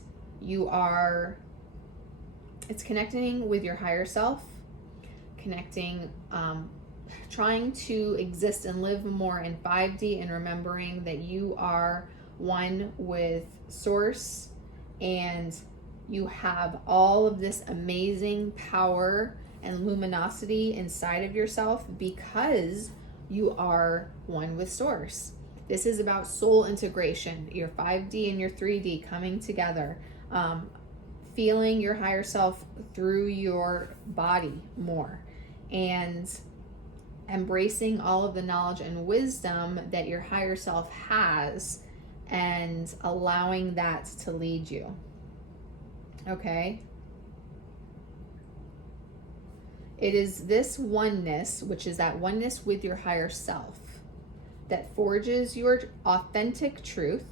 it's connecting with your higher self, connecting, trying to exist and live more in 5D, and remembering that you are one with source and you have all of this amazing power and luminosity inside of yourself because you are one with source. This is about soul integration, your 5D and your 3D coming together, feeling your higher self through your body more, and embracing all of the knowledge and wisdom that your higher self has and allowing that to lead you. Okay? It is this oneness, which is that oneness with your higher self, that forges your authentic truth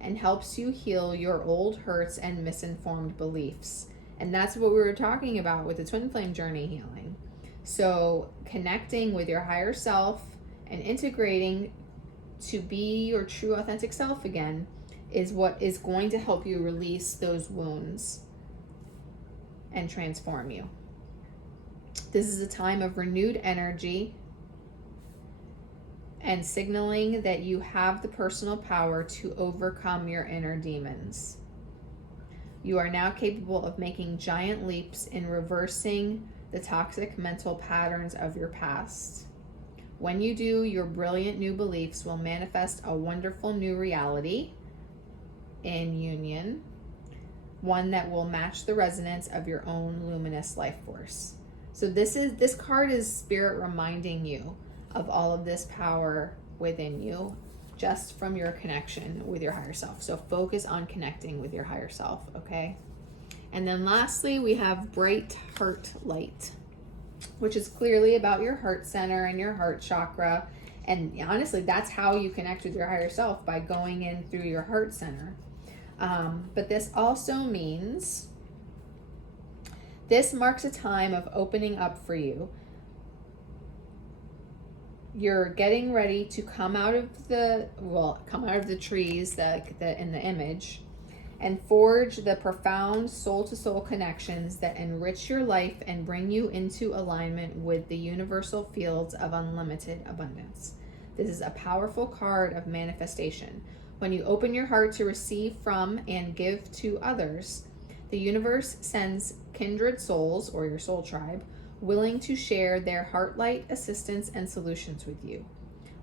and helps you heal your old hurts and misinformed beliefs. And that's what we were talking about with the twin flame journey healing. So connecting with your higher self and integrating to be your true authentic self again is what is going to help you release those wounds and transform you. This is a time of renewed energy and signaling that you have the personal power to overcome your inner demons. You are now capable of making giant leaps in reversing the toxic mental patterns of your past. When you do, your brilliant new beliefs will manifest a wonderful new reality in union, one that will match the resonance of your own luminous life force. So this card is spirit reminding you of all of this power within you just from your connection with your higher self. So focus on connecting with your higher self, okay? And then lastly, we have bright heart light, which is clearly about your heart center and your heart chakra. And honestly, that's how you connect with your higher self, by going in through your heart center. But this also means this marks a time of opening up for you. you're getting ready to come out of the trees in the image, and forge the profound soul-to-soul connections that enrich your life and bring you into alignment with the universal fields of unlimited abundance. This is a powerful card of manifestation. When you open your heart to receive from and give to others, the universe sends kindred souls, or your soul tribe, willing to share their heart light, assistance, and solutions with you.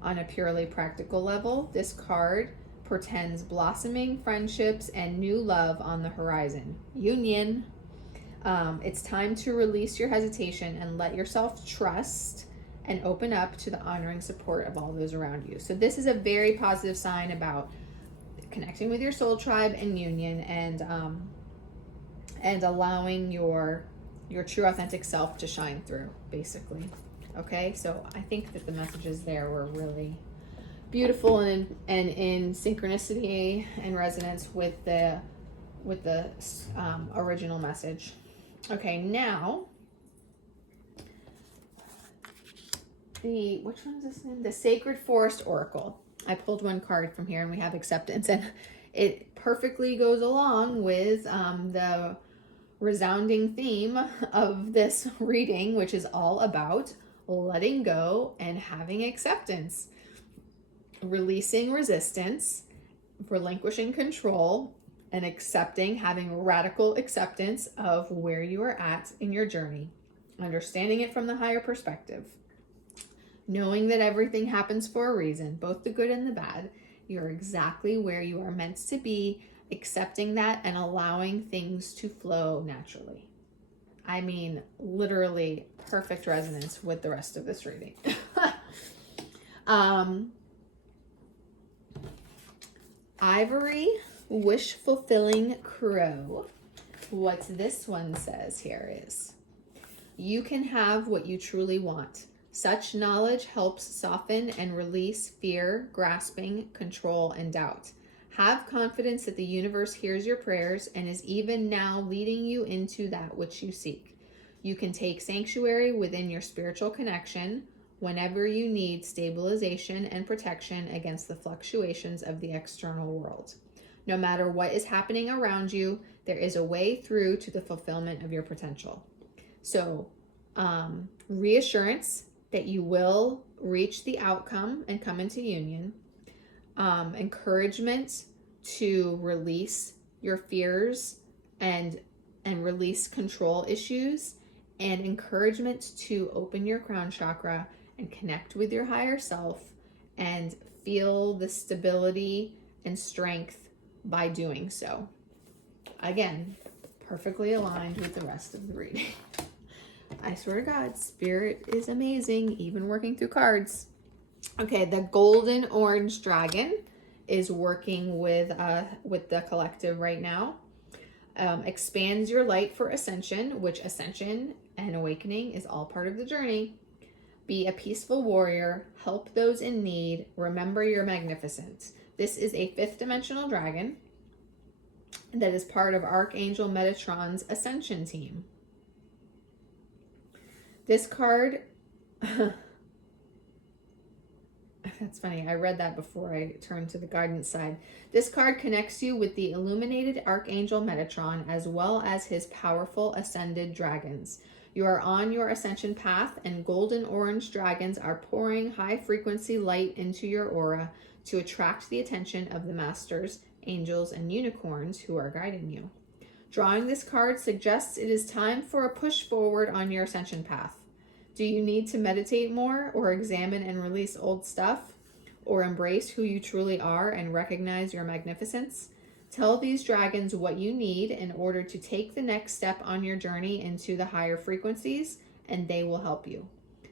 On a purely practical level, this card portends blossoming friendships and new love on the horizon. Union. It's time to release your hesitation and let yourself trust and open up to the honoring support of all those around you. So this is a very positive sign about connecting with your soul tribe and union, and allowing your true authentic self to shine through, basically. Okay, so I think that the messages there were really beautiful and in synchronicity and resonance with the original message. Okay, now which one is this in? The Sacred Forest Oracle. I pulled one card from here, and we have acceptance, and it perfectly goes along with the resounding theme of this reading, which is all about letting go and having acceptance, releasing resistance, relinquishing control, and having radical acceptance of where you are at in your journey, understanding it from the higher perspective, knowing that everything happens for a reason, both the good and the bad. You're exactly where you are meant to be, accepting that and allowing things to flow naturally. I mean, literally perfect resonance with the rest of this reading. Ivory, Wish Fulfilling Crow. What this one says here is, you can have what you truly want. Such knowledge helps soften and release fear, grasping, control, and doubt. Have confidence that the universe hears your prayers and is even now leading you into that which you seek. You can take sanctuary within your spiritual connection whenever you need stabilization and protection against the fluctuations of the external world. No matter what is happening around you, there is a way through to the fulfillment of your potential. So, reassurance that you will reach the outcome and come into union. Encouragement to release your fears and release control issues, and encouragement to open your crown chakra and connect with your higher self and feel the stability and strength by doing so. Again, perfectly aligned with the rest of the reading. I swear to God, Spirit is amazing, even working through cards. Okay, the Golden Orange Dragon is working with the collective right now. Expands your light for ascension, which ascension and awakening is all part of the journey. Be a peaceful warrior, help those in need, remember you're magnificent. This is a 5th dimensional dragon that is part of Archangel Metatron's ascension team. This card, that's funny, I read that before I turned to the guidance side. This card connects you with the illuminated Archangel Metatron as well as his powerful ascended dragons. You are on your ascension path, and golden orange dragons are pouring high frequency light into your aura to attract the attention of the masters, angels, and unicorns who are guiding you. Drawing this card suggests it is time for a push forward on your ascension path. Do you need to meditate more, or examine and release old stuff, or embrace who you truly are and recognize your magnificence? Tell these dragons what you need in order to take the next step on your journey into the higher frequencies, and they will help you.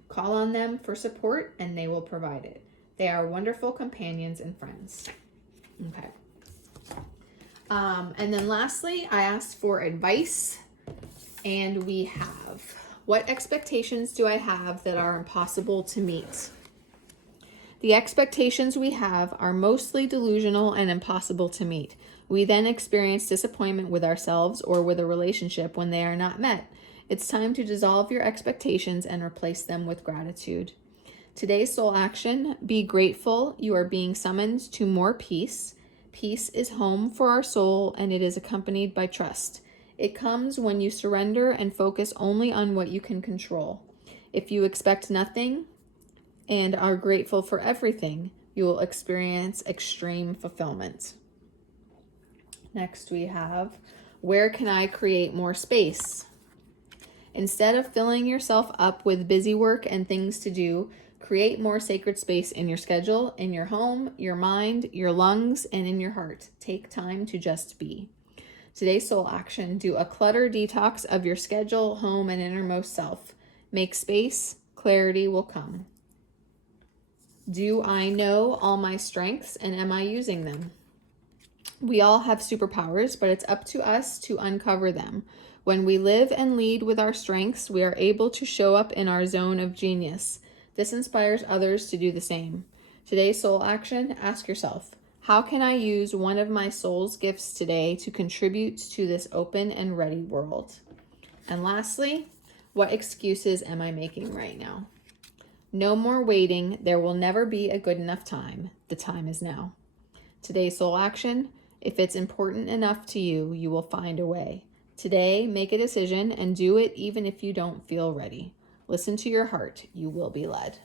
Call on them for support, and they will provide it. They are wonderful companions and friends. Okay. And then lastly, I asked for advice, and we have, what expectations do I have that are impossible to meet? The expectations we have are mostly delusional and impossible to meet. We then experience disappointment with ourselves or with a relationship when they are not met. It's time to dissolve your expectations and replace them with gratitude. Today's soul action: be grateful you are being summoned to more peace. Peace is home for our soul, and it is accompanied by trust. It comes when you surrender and focus only on what you can control. If you expect nothing and are grateful for everything, you will experience extreme fulfillment. Next we have, where can I create more space? Instead of filling yourself up with busy work and things to do, create more sacred space in your schedule, in your home, your mind, your lungs, and in your heart. Take time to just be. Today's soul action: do a clutter detox of your schedule, home, and innermost self. Make space, clarity will come. Do I know all my strengths, and am I using them? We all have superpowers, but it's up to us to uncover them. When we live and lead with our strengths, we are able to show up in our zone of genius. This inspires others to do the same. Today's soul action: ask yourself, how can I use one of my soul's gifts today to contribute to this open and ready world? And lastly, what excuses am I making right now? No more waiting. There will never be a good enough time. The time is now. Today's soul action: if it's important enough to you, you will find a way. Today, make a decision and do it even if you don't feel ready. Listen to your heart. You will be led.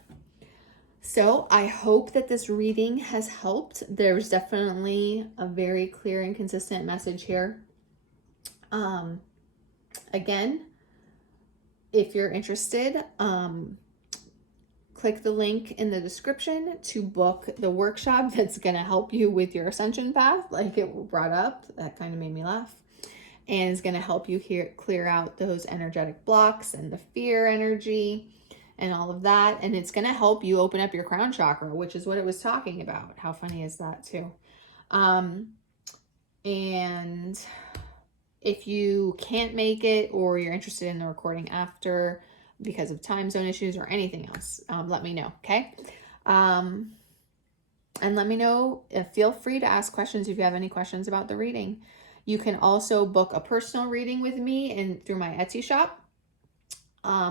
So I hope that this reading has helped. There's definitely a very clear and consistent message here. Again, if you're interested, click the link in the description to book the workshop that's going to help you with your ascension path, like it brought up. That kind of made me laugh. And is going to help you clear out those energetic blocks and the fear energy and all of that. And it's going to help you open up your crown chakra, which is what it was talking about. How funny is that too? And if you can't make it, or you're interested in the recording after because of time zone issues or anything else, let me know. Okay. And let me know, feel free to ask questions if you have any questions about the reading. You can also book a personal reading with me through my Etsy shop,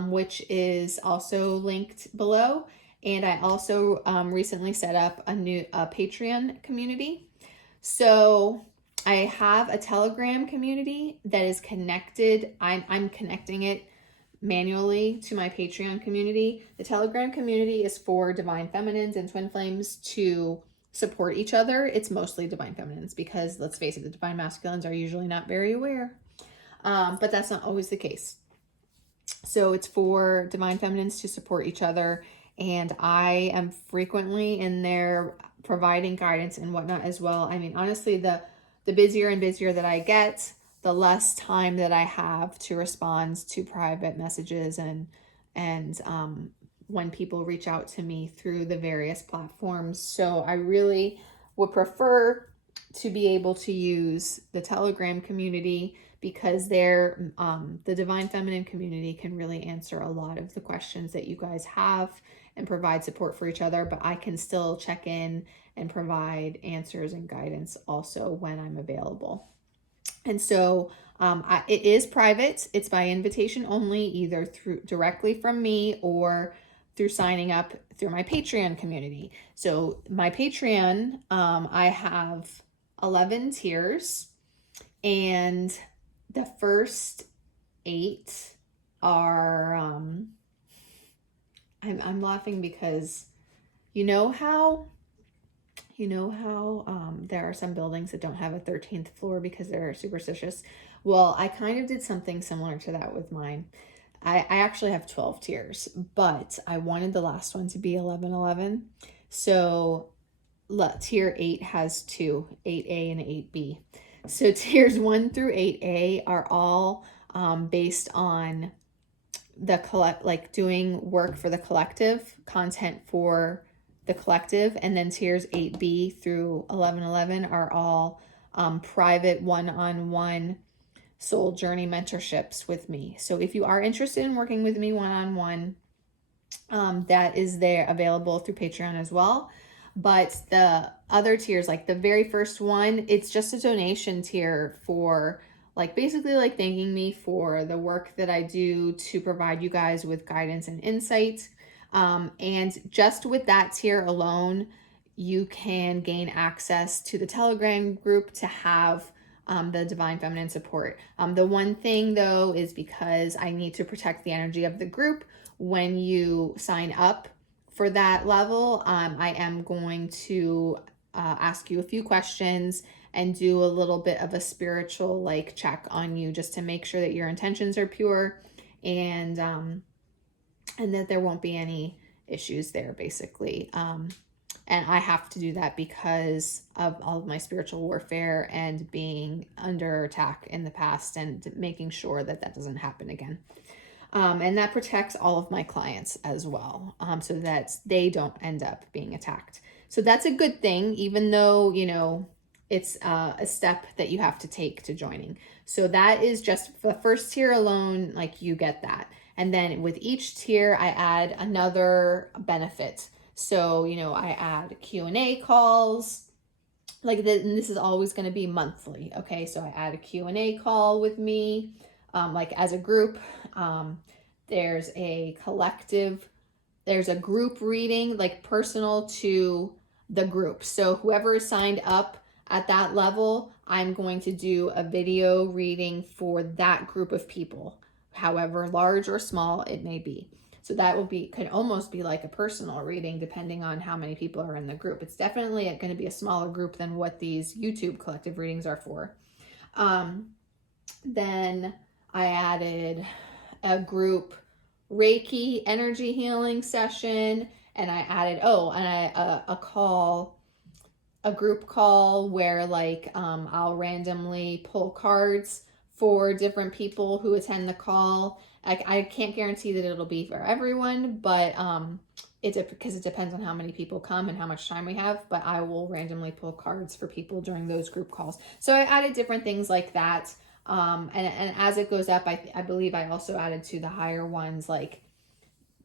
which is also linked below. And I also recently set up a Patreon community. So I have a Telegram community that is connected. I'm connecting it manually to my Patreon community. The Telegram community is for divine feminines and twin flames to support each other. It's mostly divine feminines because, let's face it, the divine masculines are usually not very aware. But that's not always the case. So it's for divine feminines to support each other. And I am frequently in there providing guidance and whatnot as well. I mean, honestly, the busier and busier that I get, the less time that I have to respond to private messages and when people reach out to me through the various platforms. So I really would prefer to be able to use the Telegram community because the divine feminine community can really answer a lot of the questions that you guys have and provide support for each other, but I can still check in and provide answers and guidance also when I'm available. And so it is private. It's by invitation only, either directly from me or through signing up through my Patreon community. So my Patreon, I have 11 tiers, and the first 8 are, I'm laughing because you know how there are some buildings that don't have a 13th floor because they're superstitious. Well, I kind of did something similar to that with mine. I actually have 12 tiers, but I wanted the last one to be 1111. So tier 8 has 2, 8A and 8B. So tiers 1 through 8A are all based on the doing work for the collective, content for the collective, and then tiers 8B through 1111 are all private one-on-one soul journey mentorships with me. So if you are interested in working with me one-on-one, that is there available through Patreon as well. But the other tiers, like the very first one, it's just a donation tier for basically thanking me for the work that I do to provide you guys with guidance and insight. And just with that tier alone, you can gain access to the Telegram group to have the Divine Feminine support. The one thing though is because I need to protect the energy of the group, when you sign up for that level, I am going to ask you a few questions and do a little bit of a spiritual like check on you, just to make sure that your intentions are pure, and that there won't be any issues there, basically. And I have to do that because of all of my spiritual warfare and being under attack in the past, and making sure that that doesn't happen again. And that protects all of my clients as well, so that they don't end up being attacked. So that's a good thing, even though, you know, it's a step that you have to take to joining. So that is just for the first tier alone, like you get that. And then with each tier, I add another benefit. So, you know, I add Q&A calls, and this is always going to be monthly. Okay. So I add a Q&A call with me, like as a group. There's a group reading, like personal to the group. So whoever is signed up at that level, I'm going to do a video reading for that group of people, however large or small it may be. So that could almost be like a personal reading, depending on how many people are in the group. It's definitely going to be a smaller group than what these YouTube collective readings are for. Then I added a group Reiki energy healing session, and I added a group call where like I'll randomly pull cards for different people who attend the call. I can't guarantee that it'll be for everyone, but because it depends on how many people come and how much time we have, but I will randomly pull cards for people during those group calls. So I added different things like that. And as it goes up, I believe I also added to the higher ones, like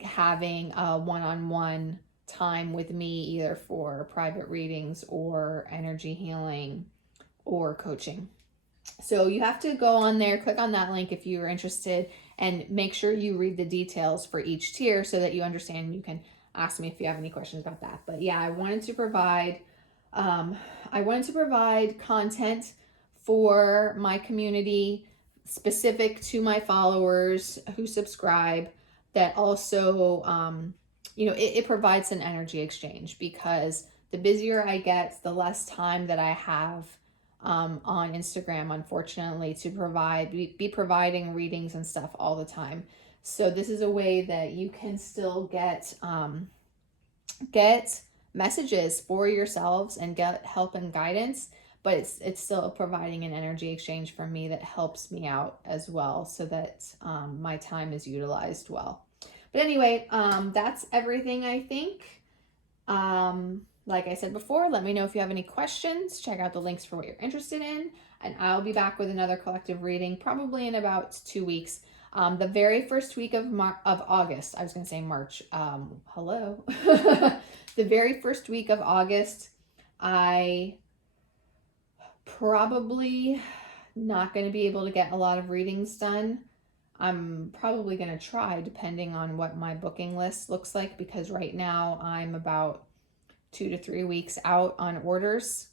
having a one-on-one time with me, either for private readings or energy healing or coaching. So you have to go on there, click on that link if you are interested, and make sure you read the details for each tier so that you understand. You can ask me if you have any questions about that. But yeah, I wanted to provide content for my community, specific to my followers who subscribe, that also, it provides an energy exchange, because the busier I get, the less time that I have on Instagram, unfortunately, to be providing readings and stuff all the time. So this is a way that you can still get messages for yourselves and get help and guidance, but it's still providing an energy exchange for me that helps me out as well, so that my time is utilized well. But anyway, that's everything, I think. Like I said before, let me know if you have any questions. Check out the links for what you're interested in, and I'll be back with another collective reading probably in about 2 weeks. The very first week of August, I was going to say March. Hello. The very first week of August, I probably not going to be able to get a lot of readings done. I'm probably going to try, depending on what my booking list looks like, because right now I'm about 2 to 3 weeks out on orders,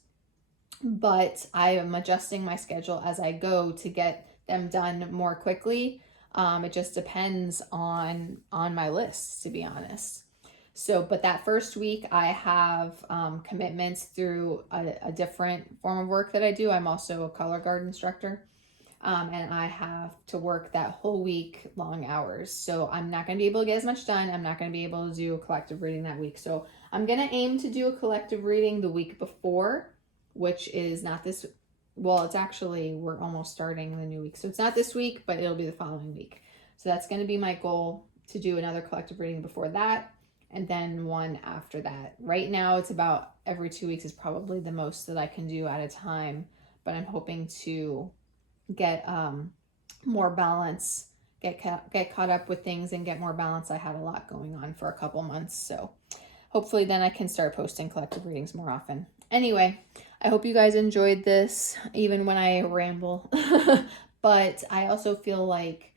but I am adjusting my schedule as I go to get them done more quickly. It just depends on my lists, to be honest. So, but that first week I have commitments through a different form of work that I do. I'm also a color guard instructor. And I have to work that whole week, long hours. So I'm not going to be able to get as much done. I'm not going to be able to do a collective reading that week. So I'm going to aim to do a collective reading the week before, which is not this. Well, it's actually, we're almost starting the new week. So it's not this week, but it'll be the following week. So that's going to be my goal, to do another collective reading before that, and then one after that. Right now, it's about every 2 weeks is probably the most that I can do at a time, but I'm hoping to get more balance, get caught up with things and get more balance. I had a lot going on for a couple months, so hopefully then I can start posting collective readings more often. Anyway, I hope you guys enjoyed this, even when I ramble. But I also feel like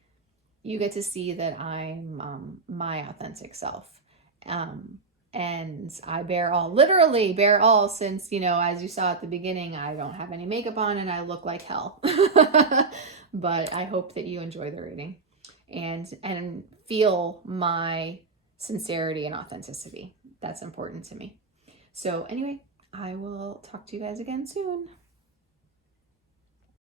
you get to see that I'm my authentic self, And I bear all, literally bear all, since, you know, as you saw at the beginning, I don't have any makeup on and I look like hell. But I hope that you enjoy the reading and feel my sincerity and authenticity. That's important to me. So anyway, I will talk to you guys again soon.